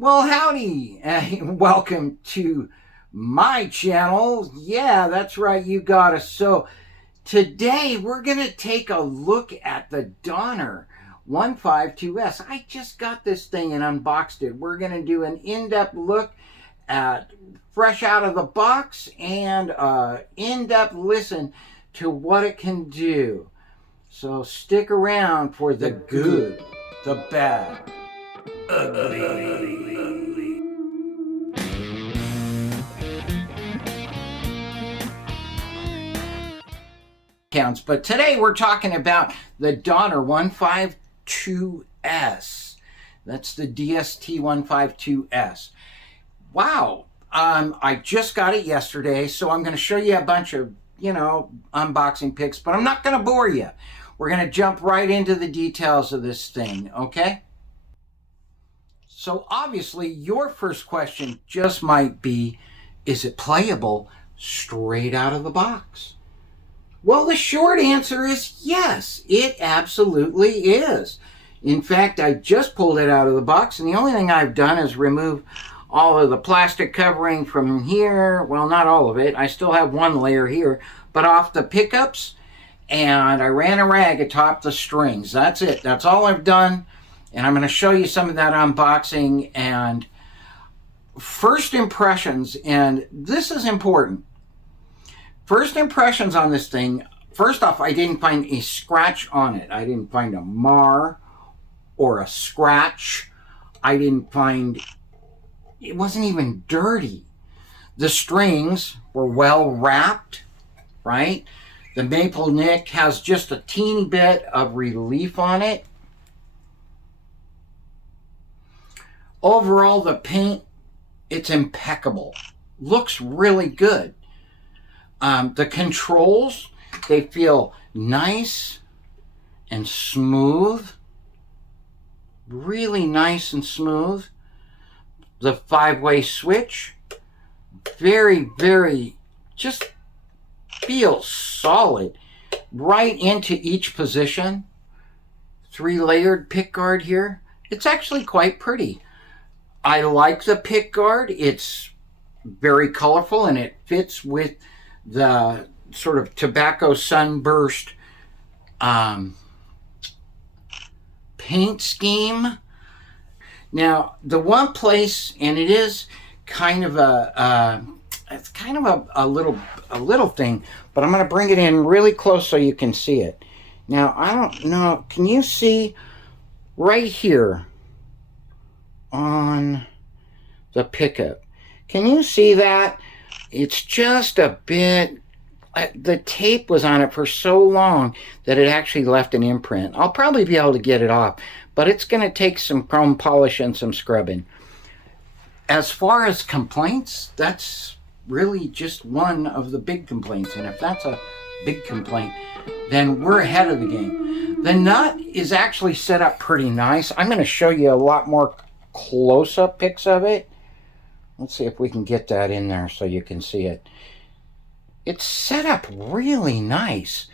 Well, howdy, welcome to my channel. Yeah, that's right, you got us. So today we're going to take a look at the Donner 152s. I just got this thing and unboxed it. We're going to do an in-depth look at fresh out of the box and in-depth listen to what it can do. So stick around for the good, the bad, ugly. Counts, but today we're talking about the Donner 152s. That's the DST 152s. Wow, I just got it yesterday, so I'm going to show you a bunch of, unboxing pics, but I'm not going to bore you. We're going to jump right into the details of this thing, okay? So obviously, your first question just might be, is it playable straight out of the box? Well, the short answer is yes, it absolutely is. In fact, I just pulled it out of the box, and the only thing I've done is remove all of the plastic covering from here. Well, not all of it. I still have one layer here, but off the pickups, and I ran a rag atop the strings. That's it. That's all I've done, and I'm going to show you some of that unboxing and first impressions, and this is important. First impressions on this thing, first off, I didn't find a scratch on it. I didn't find a mar or a scratch. I didn't find, it wasn't even dirty. The strings were well wrapped, right? The maple nick has just a teeny bit of relief on it. Overall, the paint, it's impeccable. Looks really good. The controls, they feel nice and smooth. Really nice and smooth. The 5-way switch, very, just feels solid. Right into each position. 3-layered pick guard here. It's actually quite pretty. I like the pick guard. It's very colorful and it fits with the sort of tobacco sunburst paint scheme. Now, the one place, and it is kind of a little thing, but I'm going to bring it in really close so you can see it. Now, I don't know, can you see right here on the pickup? Can you see that? It's just a bit, the tape was on it for so long that it actually left an imprint. I'll probably be able to get it off, but it's going to take some chrome polish and some scrubbing. As far as complaints, that's really just one of the big complaints. And if that's a big complaint, then we're ahead of the game. The nut is actually set up pretty nice. I'm going to show you a lot more close-up pics of it. Let's see if we can get that in there so you can see it. It's set up really nice.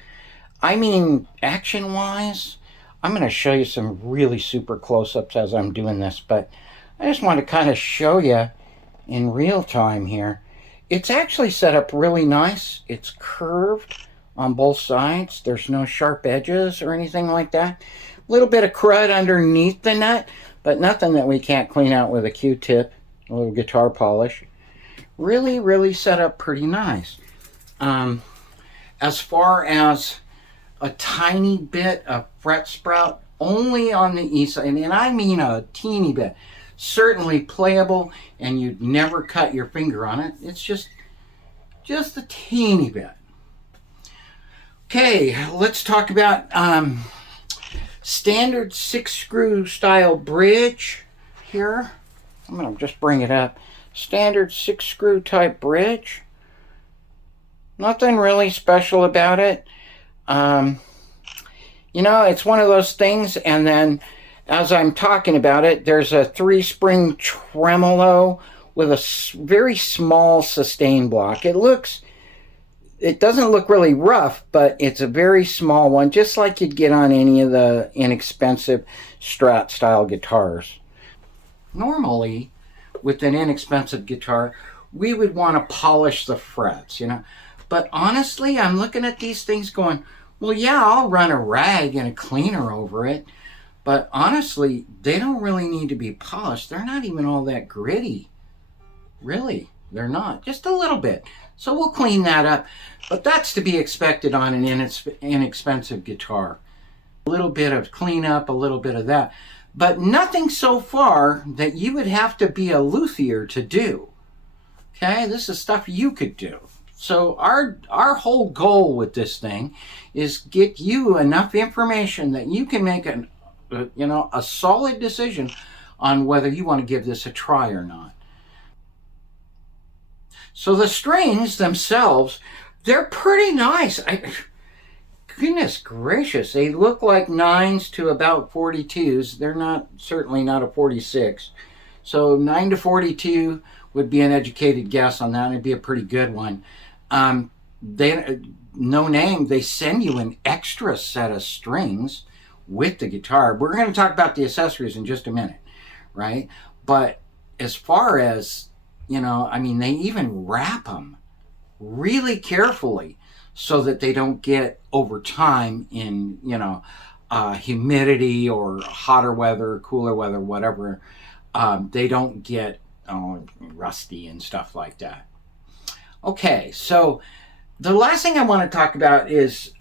I mean, action-wise, I'm going to show you some really super close-ups as I'm doing this, but I just want to kind of show you in real time here. It's actually set up really nice. It's curved on both sides. There's no sharp edges or anything like that. A little bit of crud underneath the nut, but nothing that we can't clean out with a Q-tip. A little guitar polish. Really set up pretty nice. As far as a tiny bit of fret sprout, only on the E side, and I mean a teeny bit. Certainly playable, and you'd never cut your finger on it. It's just a teeny bit. Okay, let's talk about standard 6-screw style bridge here. I'm going to just bring it up. Standard 6-screw type bridge. Nothing really special about it. It's one of those things, and then as I'm talking about it, there's a 3-spring tremolo with a very small sustain block. It doesn't look really rough, but it's a very small one, just like you'd get on any of the inexpensive Strat style guitars. Normally, with an inexpensive guitar, we would want to polish the frets, you know. But honestly, I'm looking at these things going, well, yeah, I'll run a rag and a cleaner over it. But honestly, they don't really need to be polished. They're not even all that gritty. Really, they're not. Just a little bit. So we'll clean that up. But that's to be expected on an inexpensive guitar. A little bit of cleanup, a little bit of that. But nothing so far that you would have to be a luthier to do. Okay, this is stuff you could do. So our whole goal with this thing is get you enough information that you can make a solid decision on whether you want to give this a try or not. So the strings themselves, they're pretty nice. Goodness gracious, they look like 9s to about 42s. They're certainly not a 46. So 9 to 42 would be an educated guess on that. It'd be a pretty good one. No name, they send you an extra set of strings with the guitar. We're going to talk about the accessories in just a minute, right? But as far as, they even wrap them really carefully so that they don't get over time in, humidity or hotter weather, cooler weather, whatever. They don't get rusty and stuff like that. Okay, so the last thing I want to talk about is,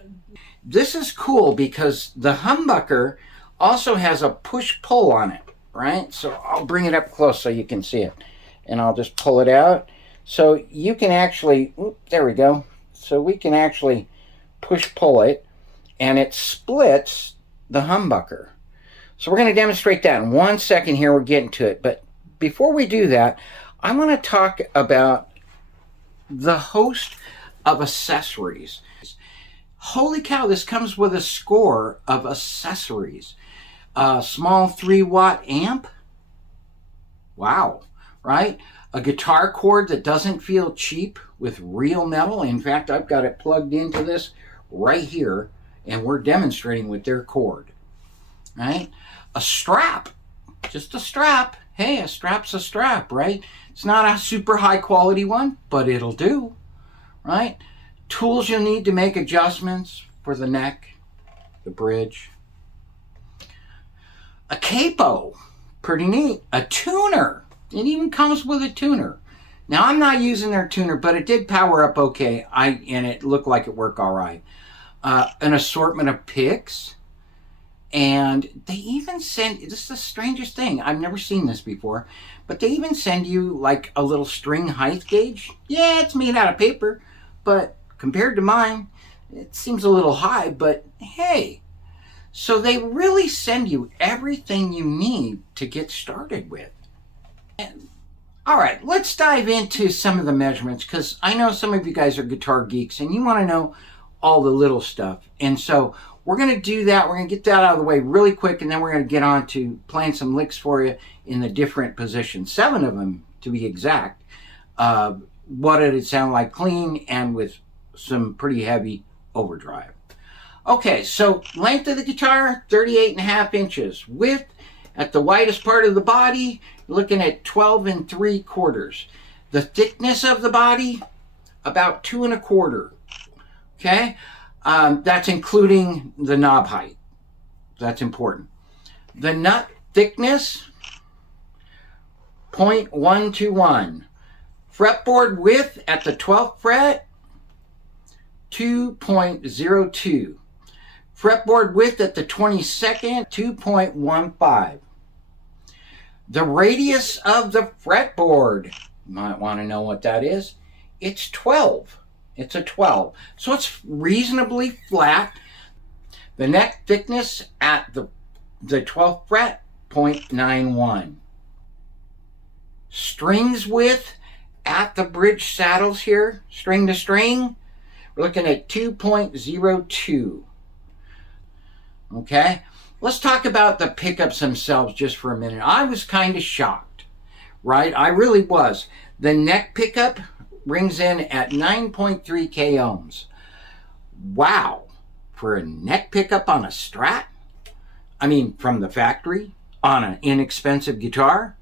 this is cool because the humbucker also has a push-pull on it, right? So I'll bring it up close so you can see it. And I'll just pull it out. So you can actually, there we go. So we can actually push-pull it, and it splits the humbucker. So we're going to demonstrate that in 1 second here. We're getting to it. But before we do that, I want to talk about the host of accessories. Holy cow, this comes with a score of accessories. A small 3-watt amp. Wow, right? A guitar cord that doesn't feel cheap with real metal. In fact, I've got it plugged into this right here, and we're demonstrating with their cord, right? A strap, just a strap. Hey, a strap's a strap, right? It's not a super high quality one, but it'll do, right? Tools you'll need to make adjustments for the neck, the bridge. A capo, pretty neat. A tuner, it even comes with a tuner. Now, I'm not using their tuner, but it did power up okay, and it looked like it worked all right. An assortment of picks. And they even send, this is the strangest thing, I've never seen this before, but they even send you like a little string height gauge. Yeah, it's made out of paper, but compared to mine, it seems a little high, but hey. So they really send you everything you need to get started with. And, all right, let's dive into some of the measurements, because I know some of you guys are guitar geeks and you want to know all the little stuff. And so we're going to do that. We're going to get that out of the way really quick, and then we're going to get on to playing some licks for you in the different positions. 7 of them, to be exact. What did it sound like clean and with some pretty heavy overdrive. Okay, so length of the guitar, 38.5 inches. Width at the widest part of the body, looking at 12 3/4. The thickness of the body, about 2 1/4. Okay, that's including the knob height. That's important. The nut thickness, 0.121. Fretboard width at the 12th fret, 2.02. Fretboard width at the 22nd, 2.15. The radius of the fretboard, you might want to know what that is. It's 12. It's a 12. So it's reasonably flat. The neck thickness at the 12th fret, 0.91. Strings width at the bridge saddles here, string to string, we're looking at 2.02. Okay, let's talk about the pickups themselves just for a minute. I was kind of shocked, right? I really was. The neck pickup rings in at 9.3 k ohms. Wow, for a neck pickup on a Strat? I mean, from the factory, on an inexpensive guitar?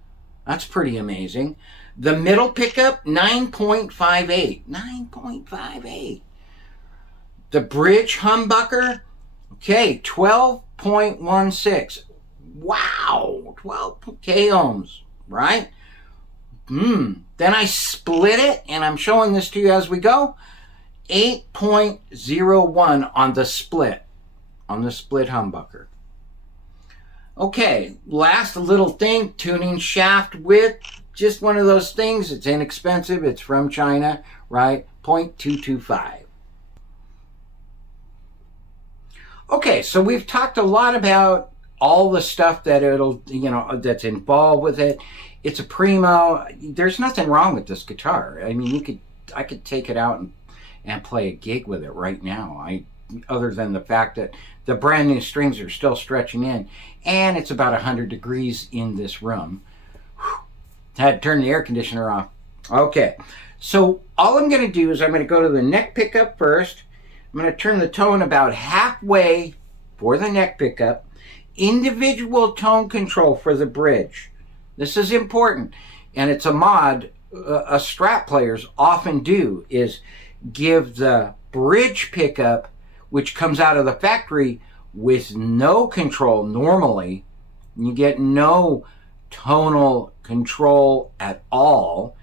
That's pretty amazing. The middle pickup, 9.58. 9.58. The bridge humbucker, okay, 12.16. Wow, 12 k ohms, right? Then I split it, and I'm showing this to you as we go. 8.01 on the split humbucker. Okay, last little thing, tuning shaft width. Just one of those things. It's inexpensive. It's from China, right? 0.225. Okay, so we've talked a lot about all the stuff that that's involved with it. It's a primo. There's nothing wrong with this guitar. I mean, I could take it out and play a gig with it right now. Other than the fact that the brand new strings are still stretching in, and it's about 100 degrees in this room. Had to turn the air conditioner off. Okay, so all I'm going to do is I'm going to go to the neck pickup first. I'm going to turn the tone about halfway for the neck pickup. Individual tone control for the bridge. This is important, and it's a mod Strat players often do, is give the bridge pickup, which comes out of the factory, with no control normally. You get no tonal control at all,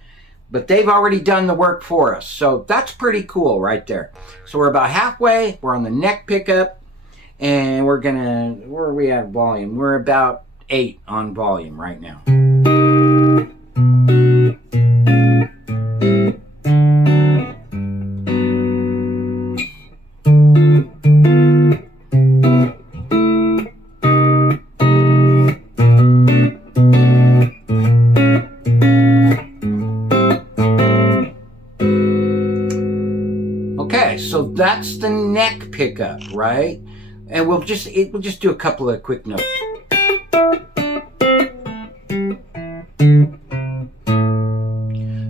but they've already done the work for us. So that's pretty cool right there. So we're about halfway. We're on the neck pickup, and where are we at volume? We're about 8 on volume right now. Okay, so that's the neck pickup, right? And we'll just do a couple of quick notes.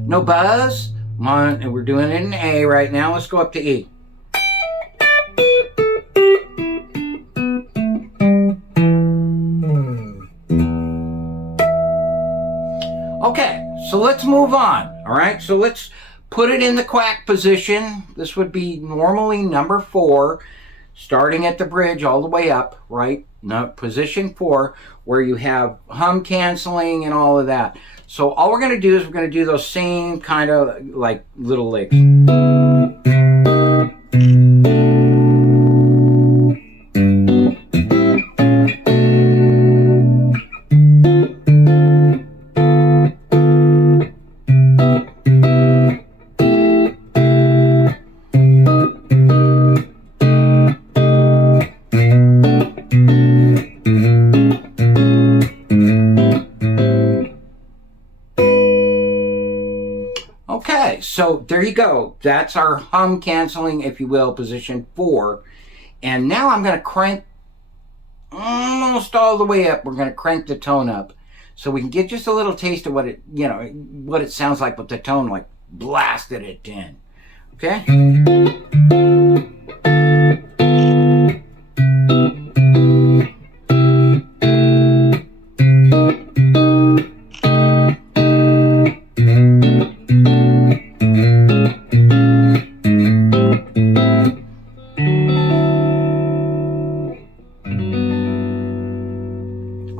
No buzz. Come on, and we're doing it in A right now. Let's go up to E. Okay, so let's move on. All right, so let's put it in the quack position. This would be normally number 4, starting at the bridge all the way up, right? Now, position 4, where you have hum canceling and all of that. So all we're going to do is we're going to do those same kind of like little licks. Okay, so there you go. That's our hum canceling, if you will, position 4. And now I'm going to crank almost all the way up. We're going to crank the tone up so we can get just a little taste of what it sounds like with the tone, like blasted at 10. Okay?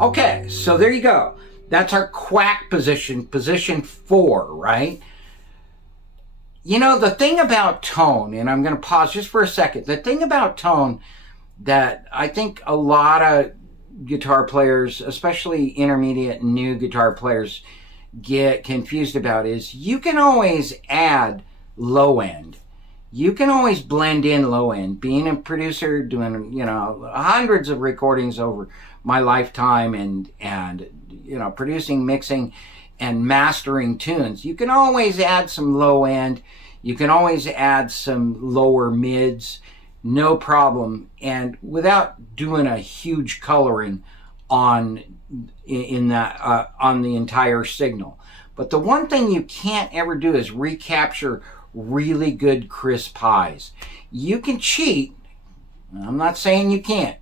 Okay, so there you go. That's our quack position, position 4, right? You know, the thing about tone, and I'm going to pause just for a second. The thing about tone that I think a lot of guitar players, especially intermediate and new guitar players, get confused about is you can always add low end. You can always blend in low end. Being a producer, doing, hundreds of recordings over my lifetime and producing, mixing, and mastering tunes, you can always add some low end. You can always add some lower mids, no problem, and without doing a huge coloring on the entire signal. But the one thing you can't ever do is recapture really good crisp highs. You can cheat. I'm not saying you can't.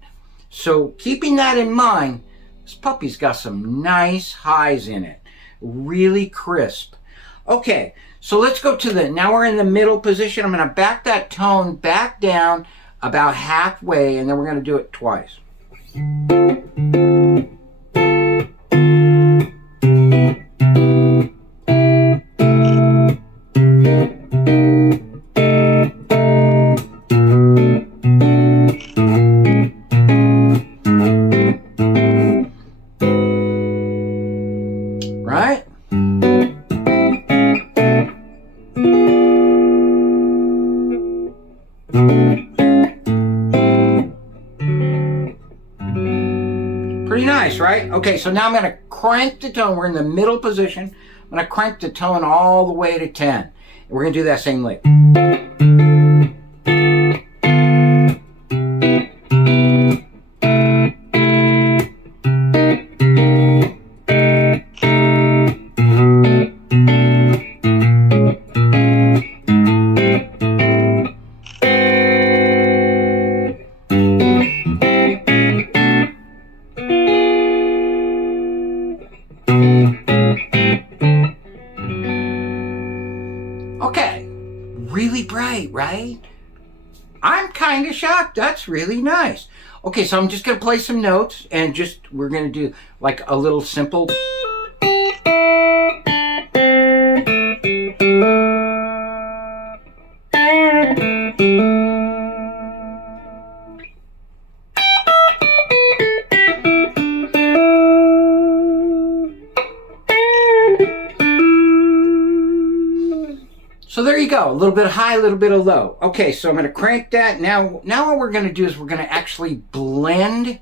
So keeping that in mind, this puppy's got some nice highs in it. really crisp. Okay, so let's go to now we're in the middle position. I'm going to back that tone back down about halfway, and then we're going to do it twice. Right? Pretty nice, right? Okay, so now I'm going to crank the tone. We're in the middle position. I'm going to crank the tone all the way to 10. And we're going to do that same lick. Okay, really bright, right? I'm kind of shocked. That's really nice. Okay, so I'm just going to play some notes and we're going to do like a little simple. So there you go, a little bit of high, a little bit of low. Okay, so I'm going to crank that. Now what we're going to do is we're going to actually blend.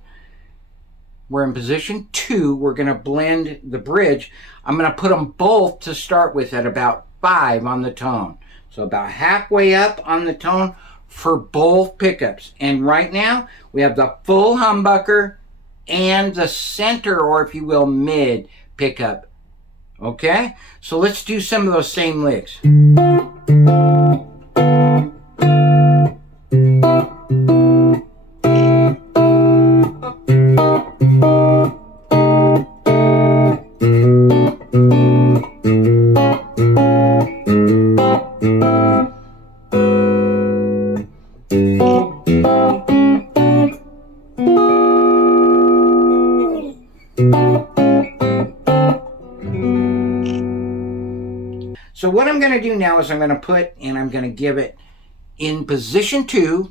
We're in position 2. We're going to blend the bridge. I'm going to put them both to start with at about 5 on the tone. So about halfway up on the tone for both pickups. And right now, we have the full humbucker and the center, or if you will, mid pickup. Okay, so let's do some of those same licks. So what I'm going to do now is I'm going to give it in position 2.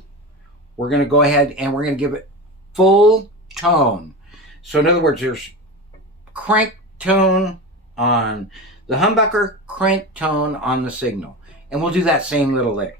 We're going to go ahead and we're going to give it full tone. So in other words, there's crank tone on the humbucker, crank tone on the signal. And we'll do that same little lick.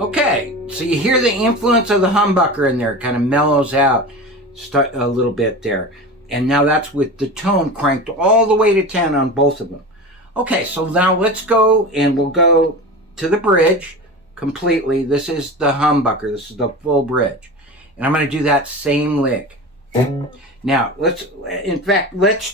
Okay, so you hear the influence of the humbucker in there. It kind of mellows out a little bit there. And now that's with the tone cranked all the way to 10 on both of them. Okay, so now let's go and we'll go to the bridge completely. This is the humbucker. This is the full bridge. And I'm going to do that same lick. Now, let's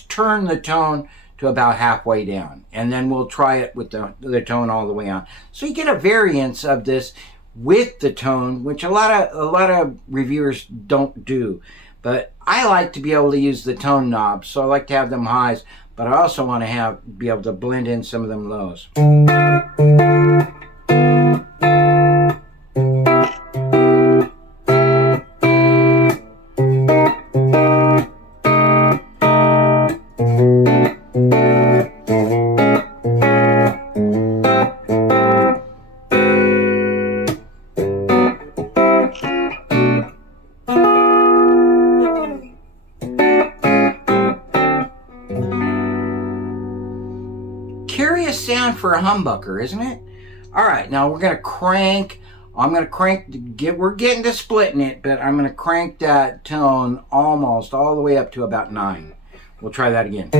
turn the tone to about halfway down. And then we'll try it with the tone all the way on. So you get a variance of this with the tone, which a lot of reviewers don't do. But I like to be able to use the tone knobs, so I like to have them highs, but I also want to be able to blend in some of them lows. Curious sound for a humbucker, isn't it? All right, now we're going to crank. We're getting to splitting it, but I'm going to crank that tone almost all the way up to about 9. We'll try that again.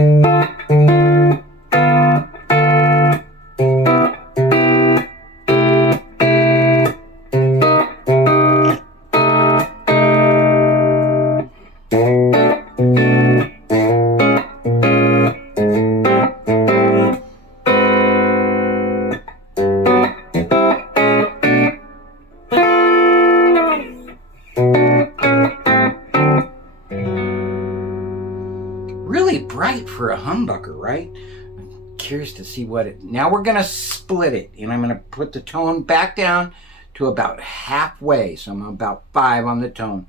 curious to see what it... Now we're going to split it, and I'm going to put the tone back down to about halfway. So I'm about 5 on the tone.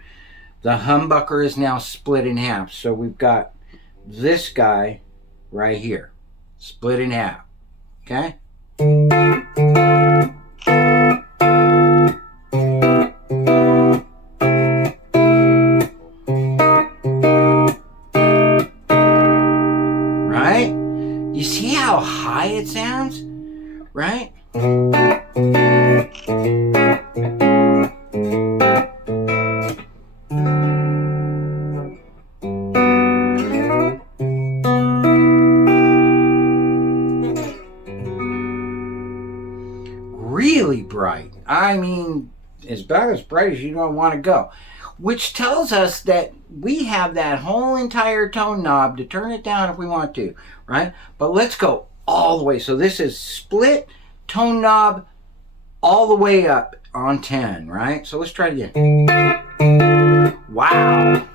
The humbucker is now split in half. So we've got this guy right here, split in half. Okay? Right? You see how high it sounds? Right? Really bright. I mean, about as bright as you don't want to go. Which tells us that we have that whole entire tone knob to turn it down if we want to, right? But let's go all the way. So this is split tone knob all the way up on 10, right? So let's try it again. Wow.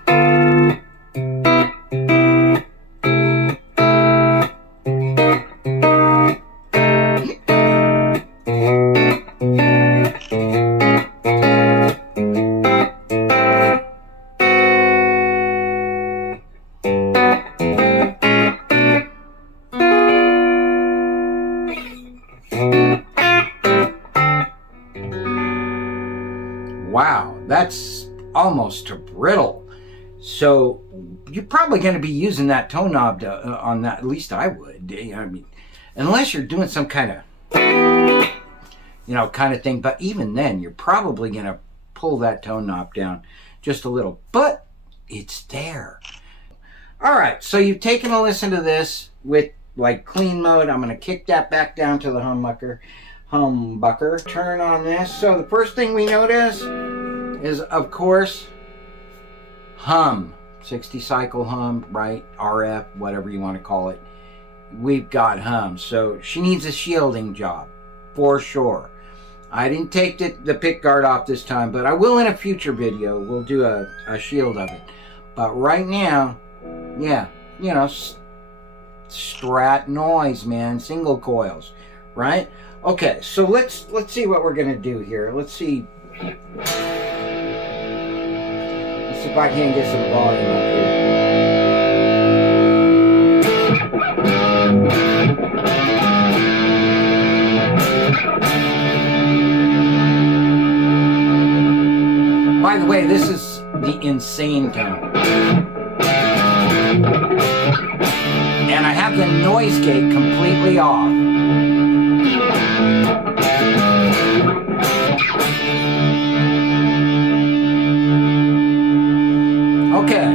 Wow, that's almost brittle. So you're probably going to be using that tone knob on that. At least I would. I mean, unless you're doing some kind of, kind of thing. But even then, you're probably going to pull that tone knob down just a little. But it's there. All right, so you've taken a listen to this with like clean mode. I'm going to kick that back down to the humbucker. Turn on this. So the first thing we notice is, of course, hum. 60 cycle hum, right? RF, whatever you want to call it. We've got hum. So she needs a shielding job, for sure. I didn't take the pick guard off this time, but I will in a future video. We'll do a shield of it. But right now, yeah, Strat noise, man. Single coils, right? Okay, so let's see what we're gonna do here. Let's see if I can get some volume up here. By the way, this is the insane tone. And I have the noise gate completely off. Okay.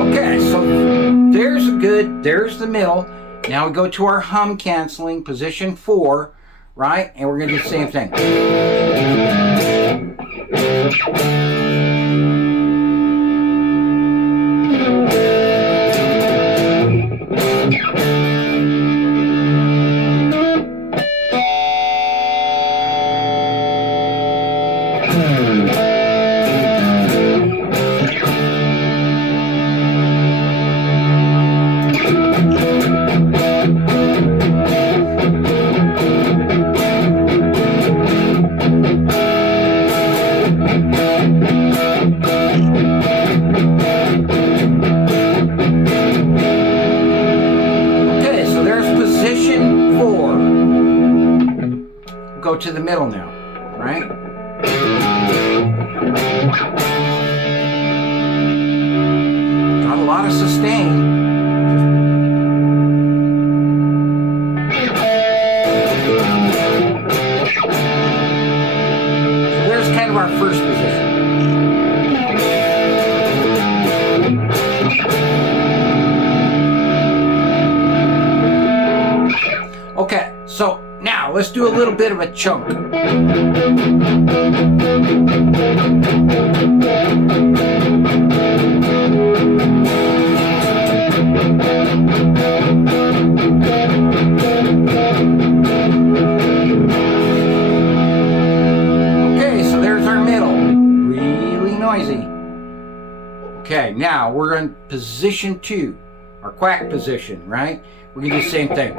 Okay, so there's the middle. Now we go to our hum canceling, position 4, right? And we're going to do the same thing. Go to the middle now, right? Got a lot of sustain. So there's kind of our first position. Okay, so now, let's do a little bit of a chunk. Okay, so there's our middle. Really noisy. Okay, now we're in position 2, our quack position, right? We're gonna do the same thing.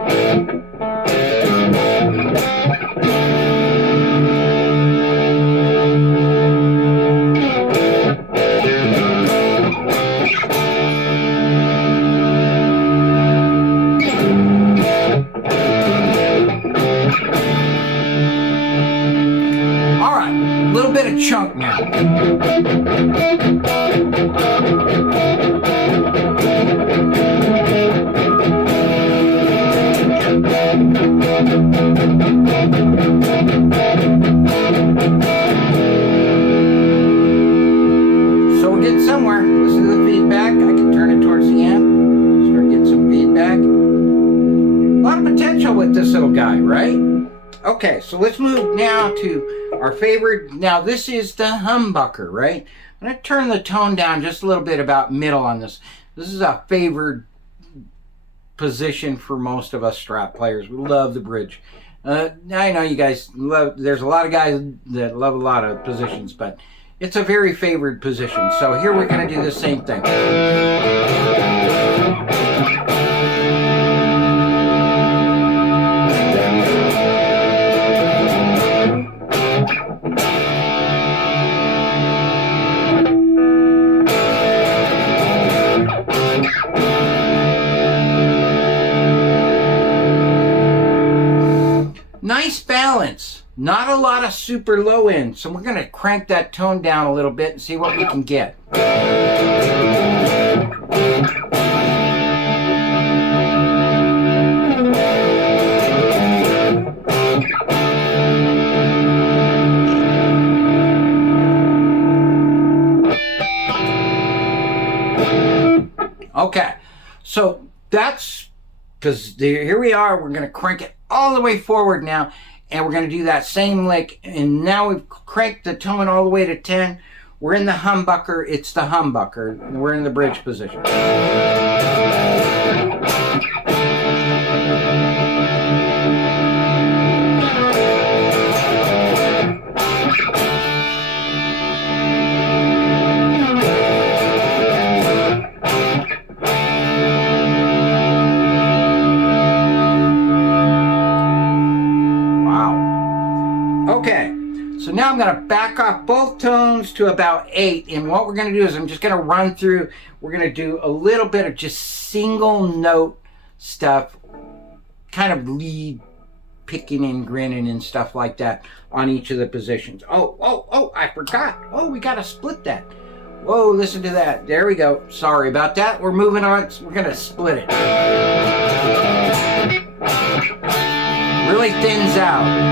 All right, a little bit of chunk now. So we're getting somewhere. Listen to the feedback. I can turn it towards the end. Start getting some feedback. A lot of potential with this little guy, right? Okay, so let's move now to our favorite. Now this is the humbucker, right? I'm going to turn the tone down just a little bit about middle on this. This is a favored position for most of us Strat players. We love the bridge. I know you guys love, there's a lot of guys that love a lot of positions, but it's a very favored position. So here we're going to do the same thing. Nice balance, not a lot of super low end, so we're going to crank that tone down a little bit and see what we can get. Okay, so that's, because here we are, we're going to crank it all the way forward now, and we're going to do that same lick, and now we've cranked the tone all the way to 10. We're in the humbucker, it's the humbucker, and we're in the bridge position. Okay, so now I'm going to back off both tones to about 8, and what we're going to do is I'm just going to run through, we're going to do a little bit of just single note stuff, kind of lead picking and grinning and stuff like that on each of the positions. Oh, I forgot. Oh, we got to split that. Whoa, listen to that. There we go. Sorry about that. We're moving on. We're going to split it. Really thins out.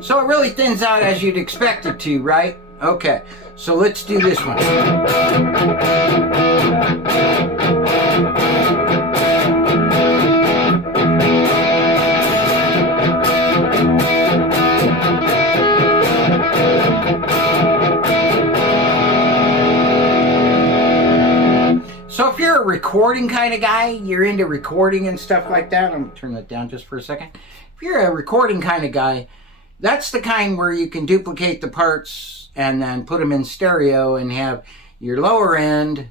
So it really thins out as you'd expect it to, right? Okay, so let's do this one. So if you're a recording kind of guy, you're into recording and stuff like that, I'm going to turn that down just for a second. If you're a recording kind of guy, that's the kind where you can duplicate the parts and then put them in stereo and have your lower end,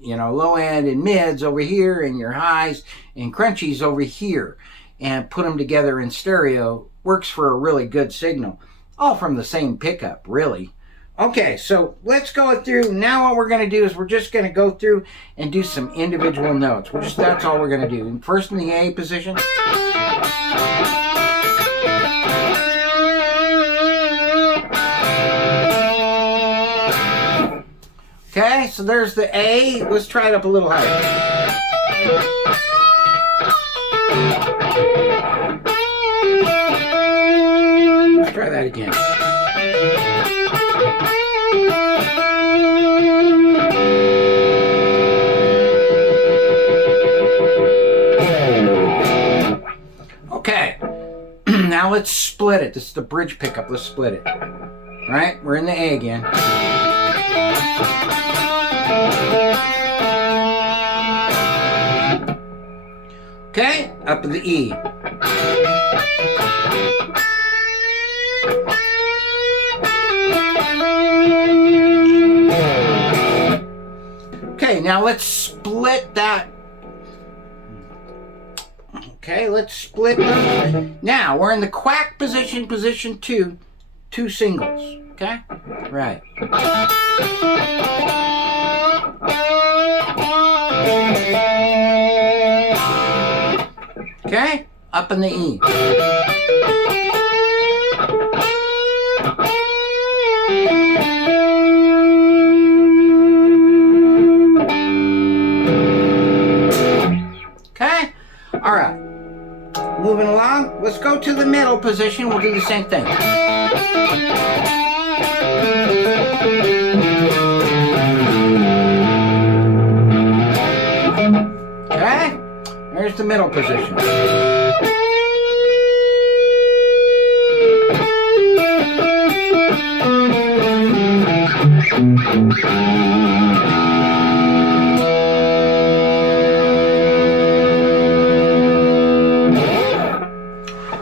you know, low end and mids over here and your highs and crunchies over here, and put them together in stereo. Works for a really good signal. All from the same pickup, really. Okay, so let's go through. Now what we're going to do is we're just going to go through and do some individual notes. That's all we're going to do. First in the A position. Okay, so there's the A. Let's try it up a little higher. Let's try that again. Now let's split it. This is the bridge pickup. Let's split it. All right, we're in the A again. Okay, up to the E. Okay, now let's split that. Okay, let's split them. Now we're in the quack position, position 2, 2 singles. Okay, right. Okay, up in the E. Okay, all right. Moving along, let's go to the middle position. We'll do the same thing. Okay, there's the middle position.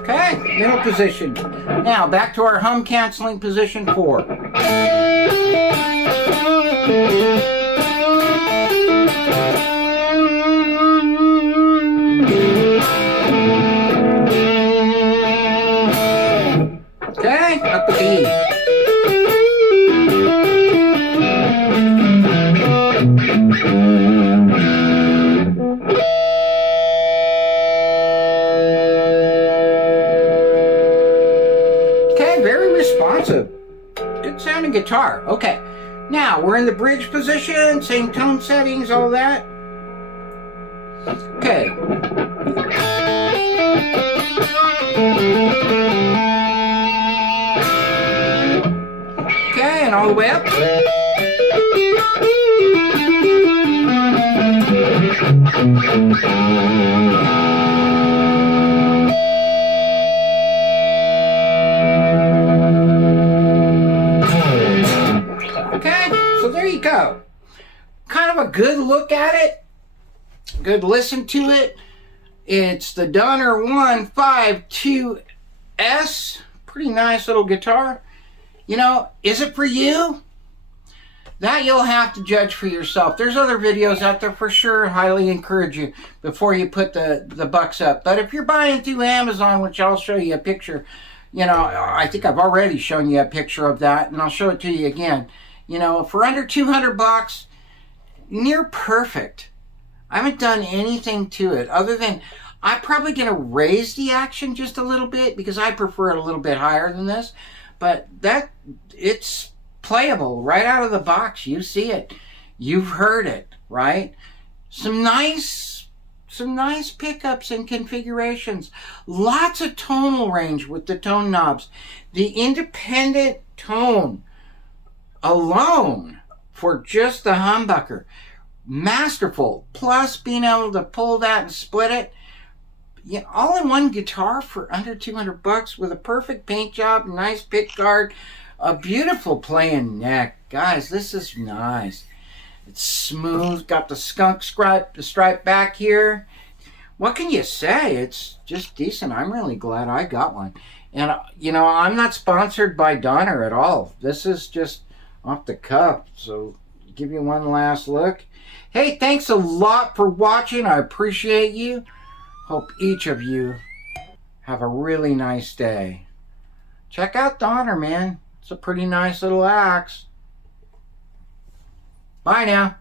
Okay, middle position. Now back to our hum canceling position 4. Okay, up the E. Okay, very responsive. Good sounding guitar. Okay, now we're in the bridge position, same tone settings, all that. Okay. Okay, and all the way up. Okay, so there you go. Kind of a good look at it. Good listen to it. It's the Donner 152s. Pretty nice little guitar. You know, is it for you? That you'll have to judge for yourself. There's other videos out there for sure. Highly encourage you before you put the bucks up. But if you're buying through Amazon, which I'll show you a picture, you know, I think I've already shown you a picture of that, and I'll show it to you again. You know, for under 200 bucks, near perfect. I haven't done anything to it other than I'm probably going to raise the action just a little bit because I prefer it a little bit higher than this. But it's playable right out of the box. You see it. You've heard it, right? Some nice pickups and configurations. Lots of tonal range with the tone knobs. The independent tone alone for just the humbucker. Masterful. Plus being able to pull that and split it. Yeah, all in one guitar for under 200 bucks with a perfect paint job, nice pick guard, a beautiful playing neck. Guys, this is nice. It's smooth, got the skunk stripe back here. What can you say? It's just decent. I'm really glad I got one. And, you know, I'm not sponsored by Donner at all. This is just off the cuff. So, give you one last look. Hey, thanks a lot for watching. I appreciate you. Hope each of you have a really nice day. Check out Donner, man. It's a pretty nice little axe. Bye now.